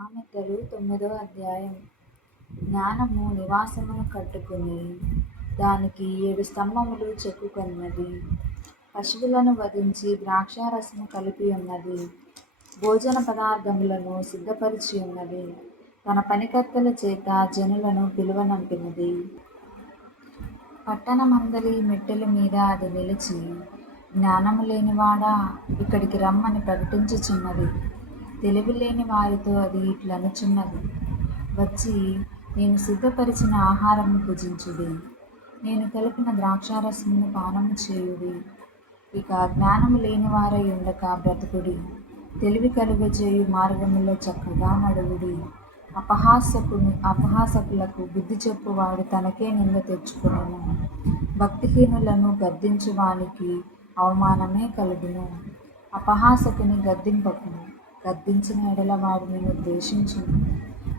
సామెతలు 9వ అధ్యాయం. జ్ఞానము నివాసమును కట్టుకుని దానికి 7 స్తంభములు చెక్కుకొన్నది. పశువులను వధించి ద్రాక్షారసము కలిపి ఉన్నది. భోజన పదార్థములను సిద్ధపరిచి ఉన్నది. తన పనికత్తెల చేత జనులను పిలువనంపినది. పట్టణమందలి మెట్టెల మీద అది నిలిచి, జ్ఞానము లేనివాడా, ఇక్కడికి రమ్మని ప్రకటించుచున్నది. తెలివి లేని వారితో అది ఇట్లనుచున్నది, వచ్చి నేను సిద్ధపరిచిన ఆహారము భుజించుడి, నేను కలిపిన ద్రాక్షారసమును పానము చేయుడి. ఇక జ్ఞానము లేనివారై ఉండక బ్రతుకుడి. తెలివి కలుగజేయు మార్గములో చక్కగా నడువుడి. అపహాసకులకు బుద్ధి చెప్పువాడు తనకే నింద తెచ్చుకొనును. భక్తిహీనులను గద్దించు వానికి అవమానమే కలుగును. అపహాసకుని గద్దింపకుము, గద్దించిన ఎడల వాడు నిన్ను ద్వేషించును.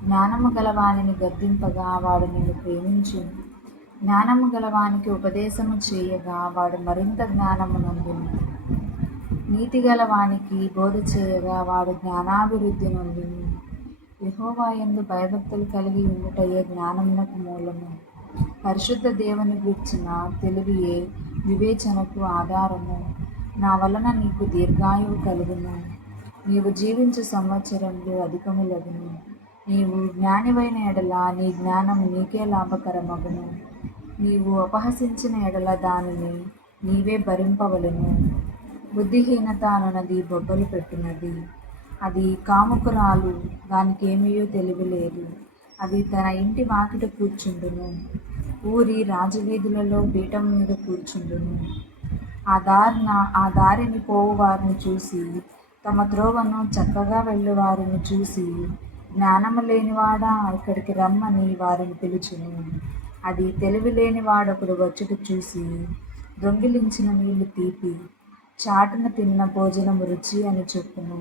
జ్ఞానము గలవానిని గద్దింపగా వాడు నిన్ను ప్రేమించును. జ్ఞానము గలవానికి ఉపదేశము చేయగా వాడు మరింత జ్ఞానము నొందును. నీతి గలవానికి బోధ చేయగా వాడు జ్ఞానాభివృద్ధి నొందును. యెహోవా యందు భయభక్తులు కలిగి ఉండుటయే జ్ఞానమునకు మూలము. పరిశుద్ధ దేవుని గూర్చిన తెలివియే వివేచనకు ఆధారము. నా వలన నీకు దీర్ఘాయువు కలుగును. నీవు జీవించు సంవత్సరములు అధికములగును. నీవు జ్ఞానివైన ఎడల నీ జ్ఞానము నీకే లాభకరమగును. నీవు అపహసించిన ఎడల దానిని నీవే భరింపవలెను. బుద్ధిహీనత అనునది బొబ్బలు పెట్టునది. అది కాముకురాలు, దానికేమీయూ తెలివి లేదు. అది తన ఇంటి వాకిట కూర్చుండును. ఊరి రాజవీధులలో పీఠం మీద కూర్చుండును. ఆ దారిని పోవువారిని చూసి, తమ త్రోవను చక్కగా వెళ్ళువారిని చూసి, జ్ఞానము లేనివాడా, ఇక్కడికి రమ్మని వారిని పిలుచును. అది తెలివి లేనివాడొకడు వచ్చుట చూసి, దొంగిలించిన నీళ్లు తీపి, చాటున తిన్న భోజనము రుచి అని చెప్పును.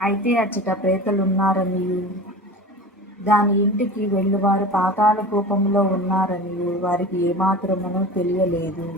అయితే అచ్చట ప్రేతలున్నారనియూ, దాని ఇంటికి వెళ్ళువారు పాతాళ కూపములో ఉన్నారనియూ వారికి ఏమాత్రమునూ తెలియలేదు.